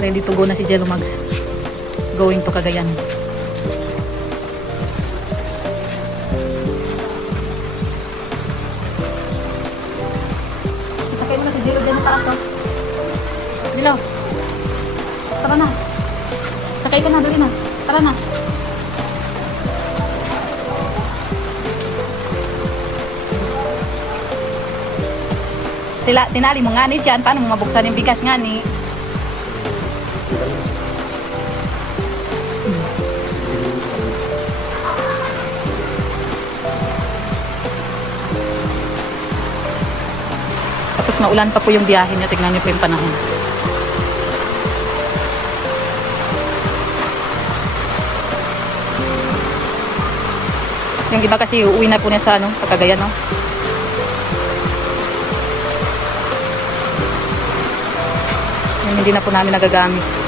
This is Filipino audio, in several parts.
Ready to go na si Jello Mags. Going to Cagayan. Sakay mo na si Jello dyan sa taas, oh. Jello. Tara na. Sakay ka na, dali na. Tara na. Tinali mo nga ni dyan. Paano mo mabuksan yung bigas nga ni? Tapos maulan pa po yung biyahe niya. Tignan niyo po yung panahon. Yung iba kasi uuwi na po niya sa, sa Cagayan, no? Yung hindi na po namin nagagamit.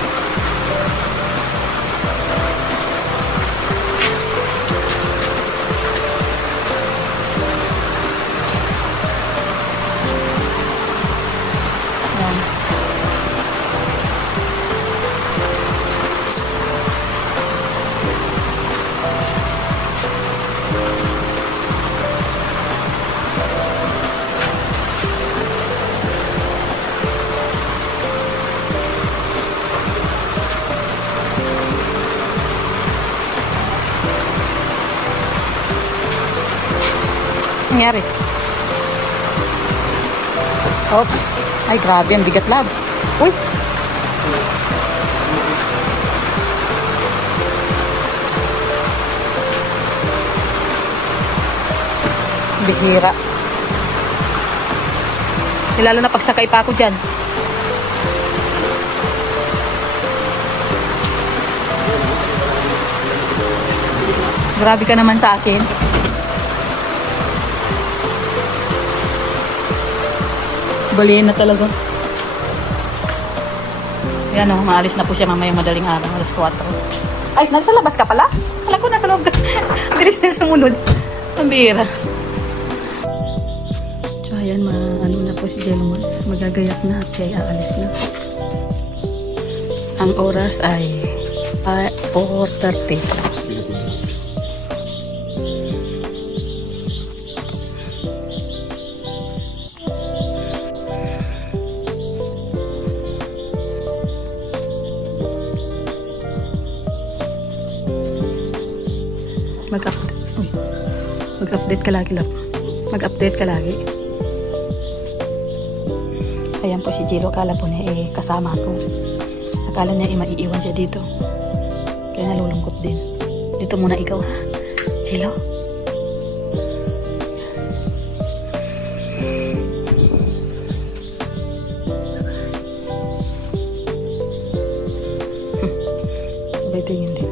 Nangyari? Oops. Ay, grabe. Ang bigat, lab. Uy! Bihira. Lalo na pagsakay pa ako dyan. Grabe ka naman sa akin. Baliin na talaga. Yan o, maalis na po siya mamayang madaling araw, alas 4. Ay, nasa labas ka pala? Alam ko, nasa loob ka. Bilis na sumunod. Ang bihira. So, ayan, ano na po si Jello Mags. Magagayak na at siya aalis na. Ang oras ay 4:30. Mag-update ka lagi, love. Mag-update ka lagi. Ayan po si Jello. Akala po niya kasama ko. Akala niya maiiwan siya dito. Kaya nalulungkot din. Dito muna ikaw, ha? Jello? Sabay tingin din.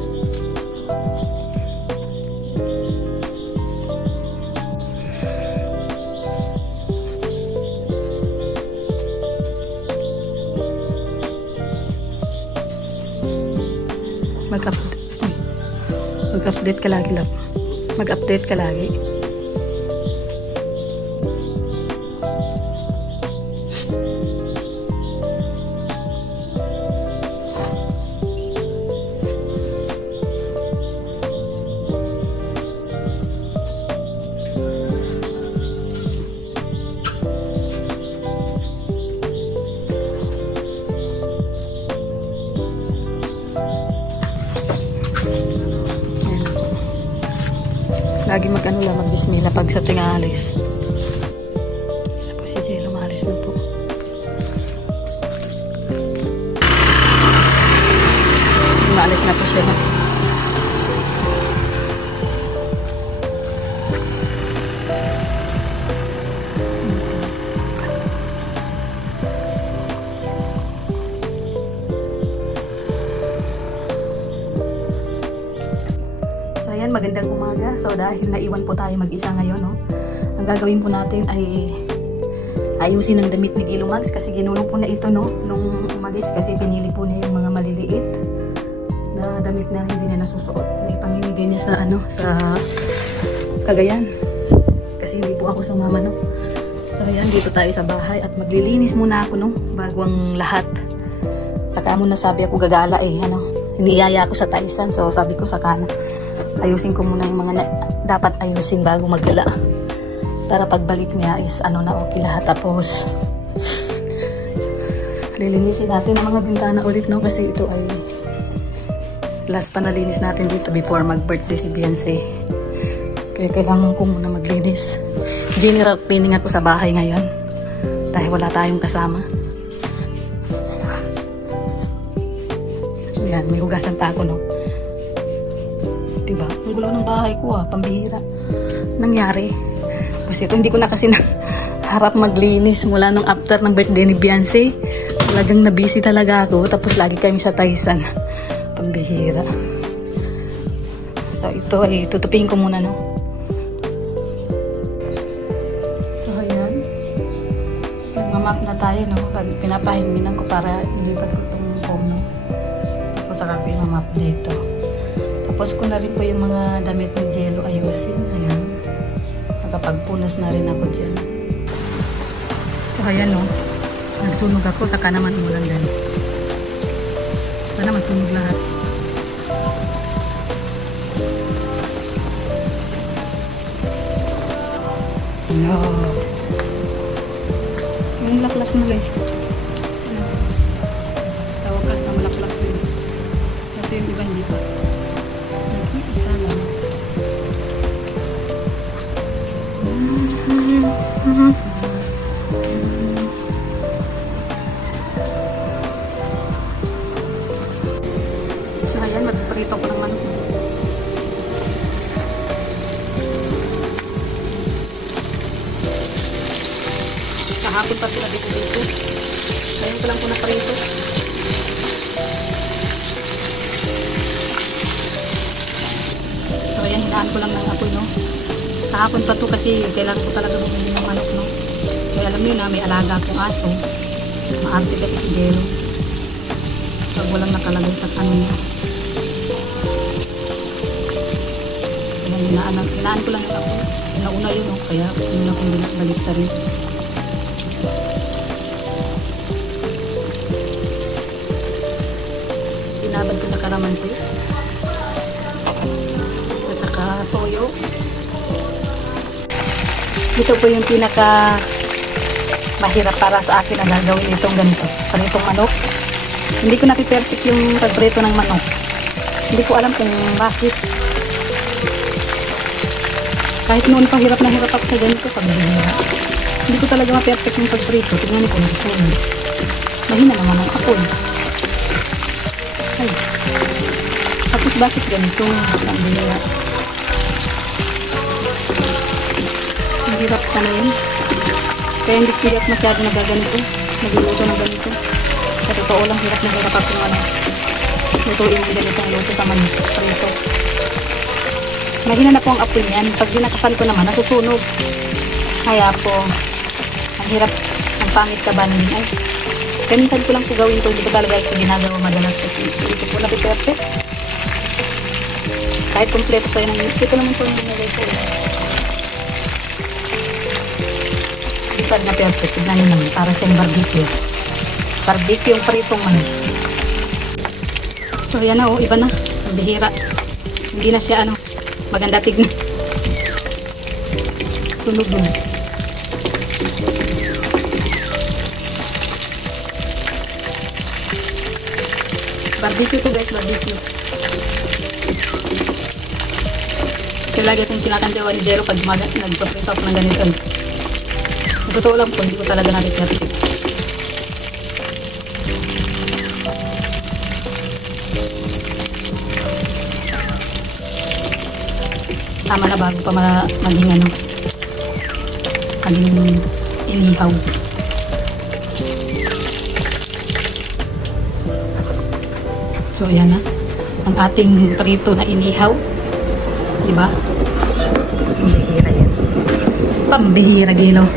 Mag-update ka lagi, love. Mag-update ka lagi. Lagi mag-ano lang, mag-bismillah pag sa tingalis. Yan po si Jello, maalis na po. Maalis na po siya na. Magandang umaga. So dahil naiwan po tayo mag-isa ngayon, no? Ang gagawin po natin ay ayusin ang damit ni Jello Mags kasi ginulong po na ito, no? Nung umalis kasi pinili po niya yung mga maliliit na damit na hindi niya nasusuot. Na ipamimigay niya sa sa Cagayan. Kasi hindi po ako sumama, no? So ayan, dito tayo sa bahay at maglilinis muna ako, no? Bago ang lahat. Saka muna sabi ako gagala iniyaya ako sa Taisan. So sabi ko saka na ayusin ko muna yung mga dapat ayusin bago magdala. Para pagbalik niya is na okay lahat. Tapos lilinisin natin ang mga bintana ulit, no? Kasi ito ay last pa nalinis natin dito before mag-birthday si Beyonce. Kaya kailangan ko muna maglinis. General cleaning ako sa bahay ngayon. Dahil wala tayong kasama. Yan, may hugasan pa ako, no? Diba? Ang gulo ng bahay ko, pambihira. Nangyari. Kasi ito, hindi ko na kasi harap maglinis mula nung after ng birthday ni Beyonce. Talagang na-busy talaga ako. Tapos lagi kami sa Taisan. Pambihira. So ito ay tutupin ko muna, no? So ayan. Mamap na tayo, no? Pinapahinginan ko para ilipat ko itong phone, no? Tapos saka pinamap dito. Tapos ko na rin po yung mga damit ni Jello ayusin. Ayan. Nakapagpunas na rin ako dyan. So ayan, no? Nagsunog ako, saka naman umulan din. Sana masunog lahat. No. Yung laklak mo, guys. Tawakas na malaklak yun. Kasi yung iba hindi pa. Nag-iisa lang. So ayan, magprito ko ng manok. Kahapon pa sila dito. Ngayon ko lang po naprito. So ayan, hinaan ko lang ng apoy, no? Kahapon pa to kasi kailangan ko talaga bumili ng manok, no? Kaya alam niyo na, may alaga akong aso. Maarte kasi si Jello. Pag walang nakalagay sa niya. Kaya hinaan ko lang yung apoy. Nauna yun, no? Kaya yun akong balik sa rin. Pinabad ko sa kalamansi. At saka toyo. Ito po yung pinaka mahirap para sa akin na gagawin itong ganito. Ganitong manok. Hindi ko napiperfect yung pagprito ng manok. Hindi ko alam kung bakit. Kahit noon pa hirap na hirap ako sa ganito pagbihira. Hindi ko talaga ma-perfect yung pagprito. Tingnan ko na. Mahina naman ang apoy. Ay. Tapos bakit ganito? Ang bihira. Ang hirap ka na yun. Kaya hindi ako masyado nagaganito. Nagluluto ng ganito. Sa totoo lang, hirap na hirap ako lutuin ng ganitong luto sa manok. Prito. Mahina na po ang apoy niyan. Pag dinakasan ko naman, nasusunog. Kaya po, ang hirap, ang pangit ka ba nila. Ay, kanisan ko lang po gawin to. Hindi ko talaga ito ginagawa madalas. Ito po napiperfect. Kahit kompleto pa yun. Ito naman po yung ginagay ko. Hindi pa na perfect. Tignan nyo naman. Para siyang barbecue. Barbecue yung pritong manok. So yan na, iba na. Ang bihira. Hindi na siya maganda tignan. Sunog na. Barbecue to guys, barbecue. Kaya lagi itong kinakandiwa ni Jello pag nagpaprito ako ng ganito. Totoo lang po, hindi ko talaga na-perfect. Tama na bago pa maging maging inihaw. So ayan na ang ating prito na inihaw, diba? Pambihira yan, pambihira Jello.